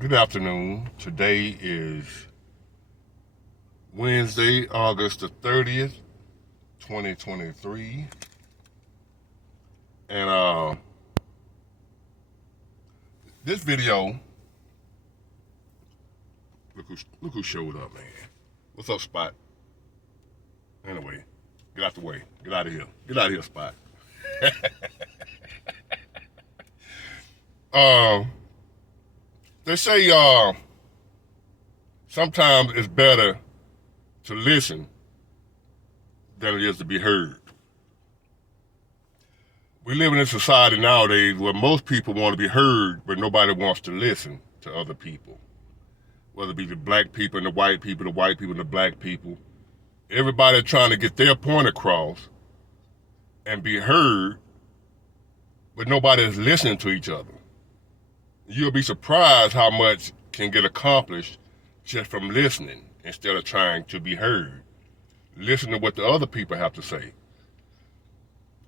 Good afternoon. Today is Wednesday, August the 30th, 2023. And this video, look who showed up, man. What's up, Spot? Anyway, get out the way. Get out of here. Get out of here, Spot. um, they say sometimes it's better to listen than it is to be heard. We live in a society nowadays where most people want to be heard, but nobody wants to listen to other people. Whether it be the black people and the white people and the black people. Everybody trying to get their point across and be heard, but nobody is listening to each other. You'll be surprised how much can get accomplished just from listening instead of trying to be heard. Listen to what the other people have to say.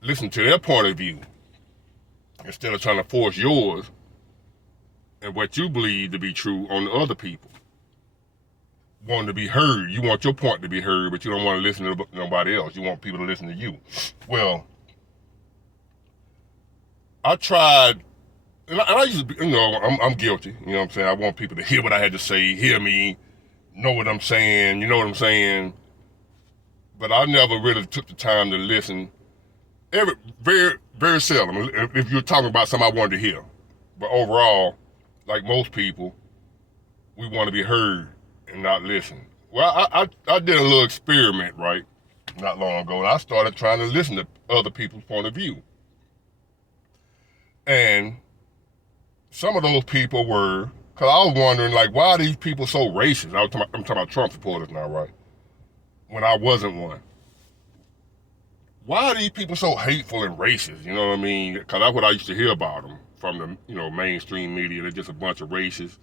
Listen to their point of view instead of trying to force yours and what you believe to be true on the other people. Want to be heard. You want your point to be heard, but you don't want to listen to nobody else. You want people to listen to you. Well, I tried, and I used to be, I'm guilty. You know what I'm saying? I want people to hear what I had to say, hear me, know what I'm saying, you know what I'm saying? But I never really took the time to listen. Very, very seldom. If you're talking about something I wanted to hear. But overall, like most people, we want to be heard and not listen. Well, I did a little experiment, right, not long ago, and I started trying to listen to other people's point of view. And some of those people were, because I was wondering, like, why are these people so racist? I'm talking about Trump supporters now, right? When I wasn't one. Why are these people so hateful and racist? You know what I mean? Because that's what I used to hear about them from the mainstream media. They're just a bunch of racists,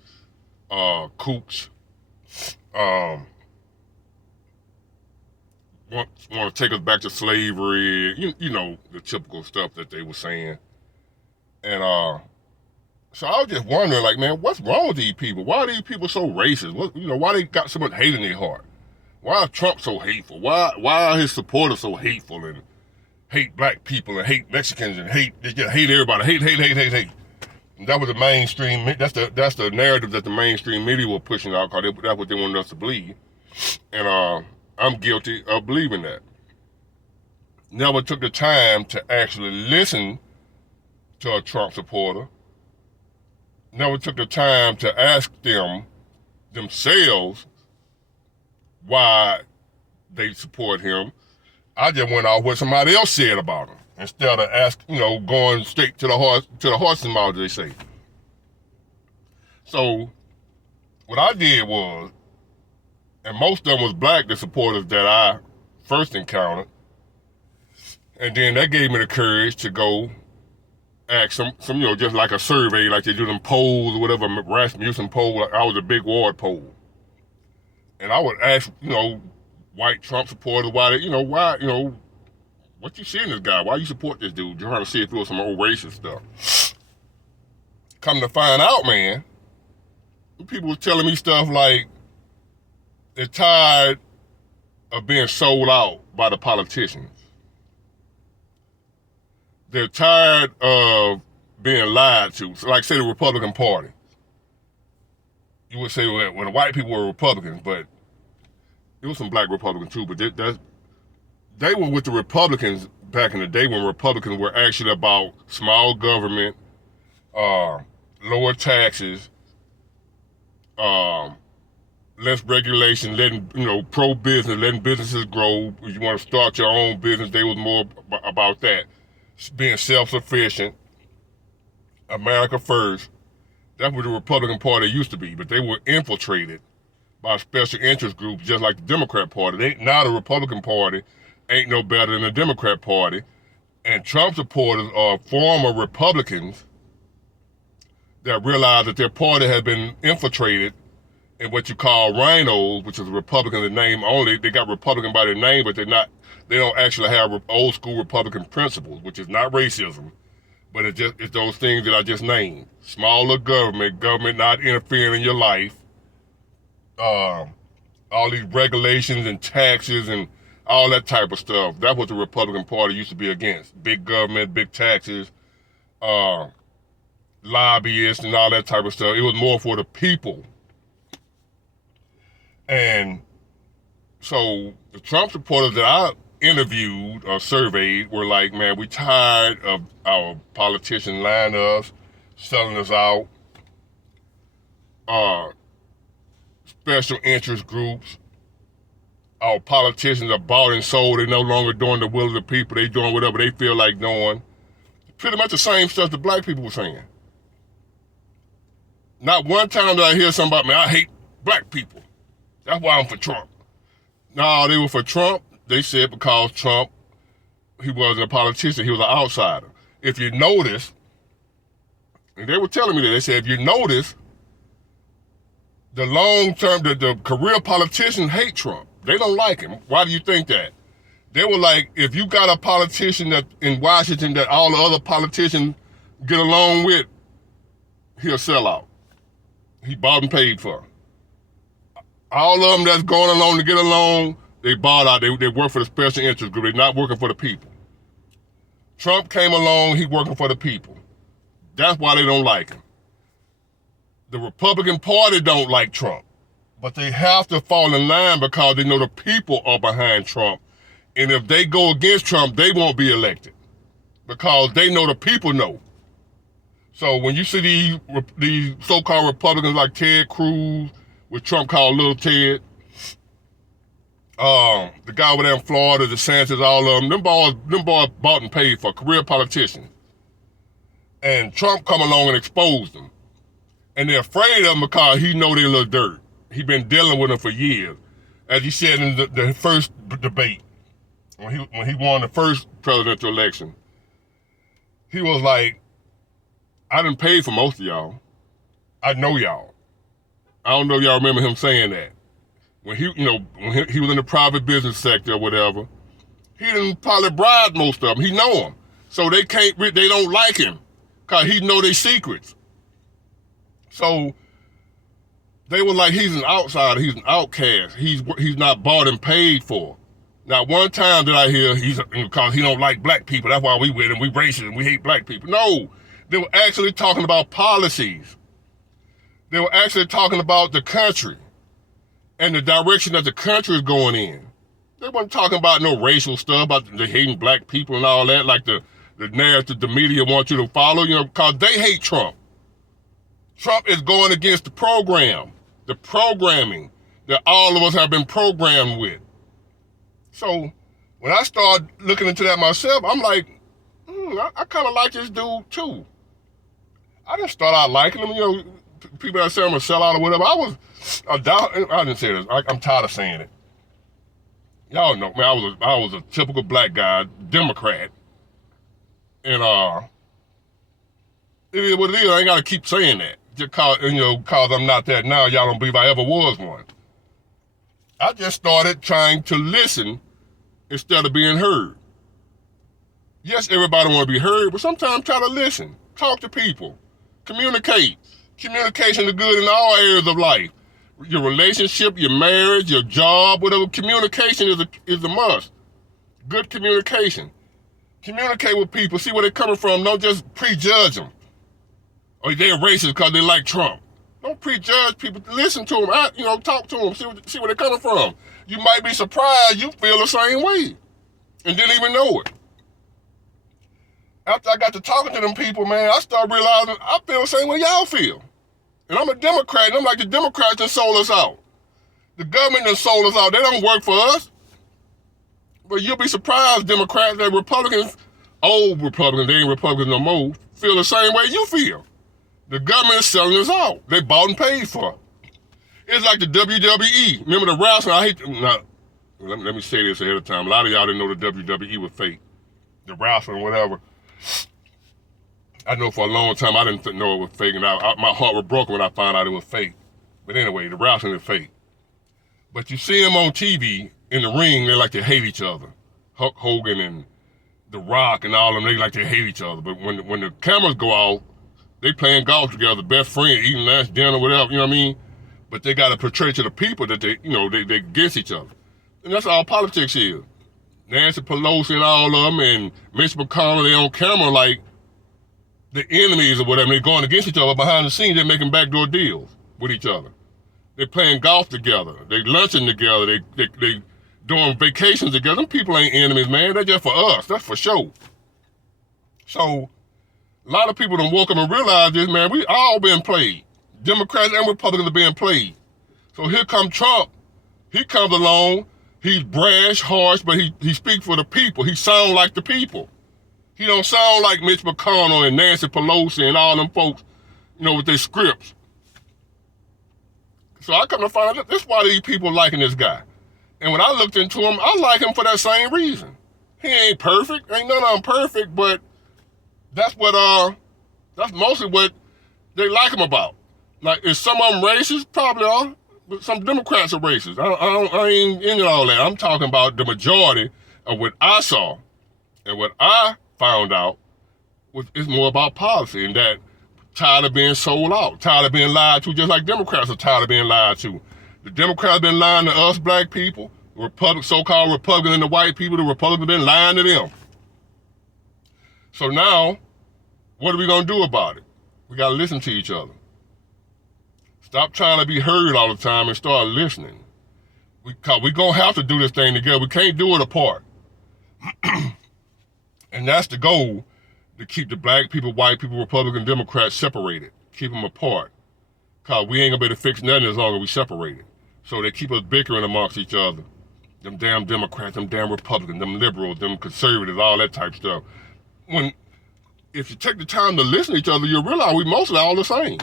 kooks, want to take us back to slavery. You know the typical stuff that they were saying. And so I was just wondering, like, man, what's wrong with these people? Why are these people so racist? Why they got so much hate in their heart? Why is Trump so hateful? Why are his supporters so hateful and hate black people and hate Mexicans and they just hate everybody. Hate. And that was the mainstream. That's the narrative that the mainstream media were pushing out because that's what they wanted us to believe. And I'm guilty of believing that. Never took the time to actually listen to a Trump supporter. Never took the time to ask them themselves why they support him. I just went off what somebody else said about him instead of going straight to the horse's mouth, they say. So what I did was, and most of them was black, the supporters that I first encountered, and then that gave me the courage to go ask some just like a survey, like they do them polls or whatever, Rasmussen poll. I was a big ward poll, and I would ask white Trump supporters why what you see in this guy? Why you support this dude? You're trying to see if it was some old racist stuff. Come to find out, man, people were telling me stuff like they're tired of being sold out by the politicians. They're tired of being lied to. So like, say, the Republican Party. You would say, well, when the white people were Republicans, but there was some black Republicans too, but they were with the Republicans back in the day when Republicans were actually about small government, lower taxes, less regulation, letting, pro-business, letting businesses grow. If you want to start your own business, they was more about that. Being self-sufficient, America first. That's what the Republican Party used to be, but they were infiltrated by special interest groups just like the Democrat Party. Now the Republican Party ain't no better than the Democrat Party, and Trump supporters are former Republicans that realize that their party has been infiltrated in what you call rhinos, which is Republican in name only. They got Republican by their name, but they don't actually have old school Republican principles, which is not racism, But it's those things that I just named. Smaller government not interfering in your life. All these regulations and taxes and all that type of stuff. That's what the Republican Party used to be against. Big government, big taxes, lobbyists and all that type of stuff. It was more for the people. And so the Trump supporters that I interviewed or surveyed were like, man, we tired of our politicians lying to us, selling us out, special interest groups. Our politicians are bought and sold. They're no longer doing the will of the people. They're doing whatever they feel like doing. Pretty much the same stuff the black people were saying. Not one time did I hear somebody, man, I hate black people. That's why I'm for Trump. No, they were for Trump. They said because Trump, he wasn't a politician. He was an outsider. If you notice, and they were telling me that, they said, if you notice, the long-term, the career politicians hate Trump. They don't like him. Why do you think that? They were like, if you got a politician that in Washington that all the other politicians get along with, he'll sell out. He bought and paid for. All of them that's going along to get along, they bought out. They work for the special interest group. They're not working for the people. Trump came along, he working for the people. That's why they don't like him. The Republican Party don't like Trump, but they have to fall in line because they know the people are behind Trump. And if they go against Trump, they won't be elected because they know the people know. So when you see these so-called Republicans like Ted Cruz, which Trump called Little Ted, the guy over there in Florida, DeSantis, all of them, them boys bought and paid for, career politicians. And Trump come along and exposed them. And they're afraid of him because he know they little dirt. He been dealing with them for years. As he said in the first debate, when he won the first presidential election, he was like, I done paid for most of y'all. I know y'all. I don't know if y'all remember him saying that. When he was in the private business sector or whatever, he done probably bribed most of them. He know them. So they don't like him because he know their secrets. So they were like, he's an outsider, he's an outcast, he's not bought and paid for. Now, one time did I hear because he don't like black people, that's why we with him, we racist and we hate black people. No, they were actually talking about policies. They were actually talking about the country and the direction that the country is going in. They weren't talking about no racial stuff, about the hating black people and all that, like the narrative the media wants you to follow, because they hate Trump. Trump is going against the programming that all of us have been programmed with. So when I started looking into that myself, I'm like, I kind of like this dude too. I didn't start out liking him, people that say I'm a sellout or whatever. I didn't say this. I'm tired of saying it. Y'all know, man, I was a typical black guy, Democrat. And it is what it is. I ain't got to keep saying that. Just cause I'm not that now, y'all don't believe I ever was one. I just started trying to listen instead of being heard. Yes, everybody want to be heard, but sometimes try to listen. Talk to people. Communicate. Communication is good in all areas of life. Your relationship, your marriage, your job, whatever. Communication is a must. Good communication. Communicate with people. See where they're coming from. Don't just prejudge them. Or they're racist because they like Trump. Don't prejudge people. Listen to them. Talk to them. See where they're coming from. You might be surprised you feel the same way and didn't even know it. After I got to talking to them people, man, I started realizing I feel the same way y'all feel. And I'm a Democrat, and I'm like, the Democrats done sold us out. The government done sold us out. They don't work for us. But you'll be surprised, Democrats, that Republicans, old Republicans, they ain't Republicans no more, feel the same way you feel. The government is selling us out. They bought and paid for it. It's like the WWE. Remember the wrestling? Let me say this ahead of time. A lot of y'all didn't know the WWE was fake. The wrestling, whatever. I know for a long time I didn't know it was fake, and my heart was broken when I found out it was fake. But anyway, the wrestling is fake. But you see them on TV in the ring, they like to hate each other. Hulk Hogan and The Rock and all of them, they like to hate each other. But when the cameras go off, they playing golf together, best friend, eating lunch, dinner, whatever, you know what I mean? But they got to portray to the people that they against each other. And that's all politics is. Nancy Pelosi and all of them and Mitch McConnell, they on camera like the enemies or whatever. They're going against each other. Behind the scenes, they're making backdoor deals with each other. They're playing golf together. They lunching together. They doing vacations together. Them people ain't enemies, man. They're just for us. That's for sure. So a lot of people done woke up and realized this, man. We all been played. Democrats and Republicans are being played. So here come Trump. He comes along. He's brash, harsh, but he speaks for the people. He sounds like the people. He don't sound like Mitch McConnell and Nancy Pelosi and all them folks, with their scripts. So I come to find out that's why these people liking this guy. And when I looked into him, I like him for that same reason. He ain't perfect. Ain't none of them perfect, but that's mostly what they like him about. Like, is some of them racist? Probably are. But some Democrats are racist. I ain't into all that. I'm talking about the majority of what I saw and what I found out is more about policy and that tired of being sold out, tired of being lied to, just like Democrats are tired of being lied to. The Democrats been lying to us black people, so-called Republicans and the white people, the Republicans been lying to them. So now, what are we going to do about it? We got to listen to each other. Stop trying to be heard all the time and start listening. We're going to have to do this thing together. We can't do it apart. And that's the goal, to keep the black people, white people, Republican, Democrats separated. Keep them apart. Because we ain't going to be able to fix nothing as long as we separated. So they keep us bickering amongst each other. Them damn Democrats, them damn Republicans, them liberals, them conservatives, all that type of stuff. If you take the time to listen to each other, you'll realize we mostly all the same.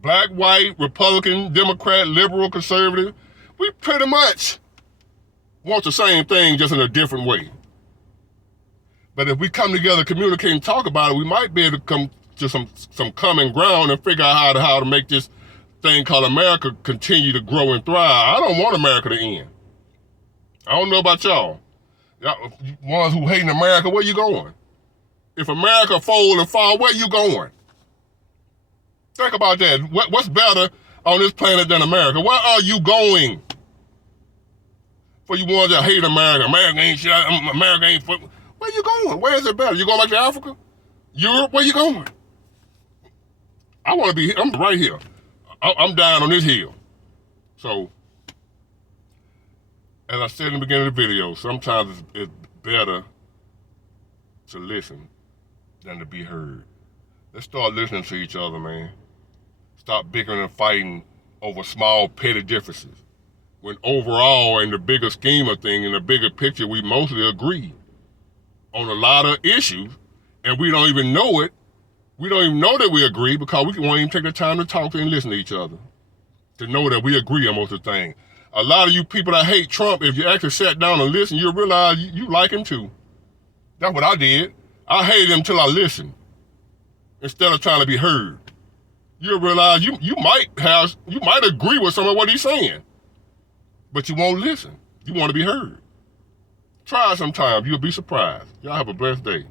Black, white, Republican, Democrat, liberal, conservative, we pretty much want the same thing, just in a different way. But if we come together, communicate, and talk about it, we might be able to come to some common ground and figure out how to make this thing called America continue to grow and thrive. I don't want America to end. I don't know about y'all. Y'all ones who hating America, where you going? If America fold and fall, where you going? Think about that. What's better on this planet than America? Where are you going? For you ones that hate America, America ain't shit, America ain't... Where you going? Where is it better? You going back to Africa? Europe? Where you going? I want to be... I'm right here. I'm down on this hill. So, as I said in the beginning of the video, sometimes it's better to listen than to be heard. Let's start listening to each other, man. Stop bickering and fighting over small, petty differences. When overall, in the bigger scheme of things, in the bigger picture, we mostly agree on a lot of issues, and we don't even know it. We don't even know that we agree because we won't even take the time to talk and listen to each other, to know that we agree on most of the things. A lot of you people that hate Trump, if you actually sat down and listened, you'll realize you like him too. That's what I did. I hated him till I listened, instead of trying to be heard. You'll realize you might agree with some of what he's saying, but you won't listen. You want to be heard. Try it sometime. You'll be surprised. Y'all have a blessed day.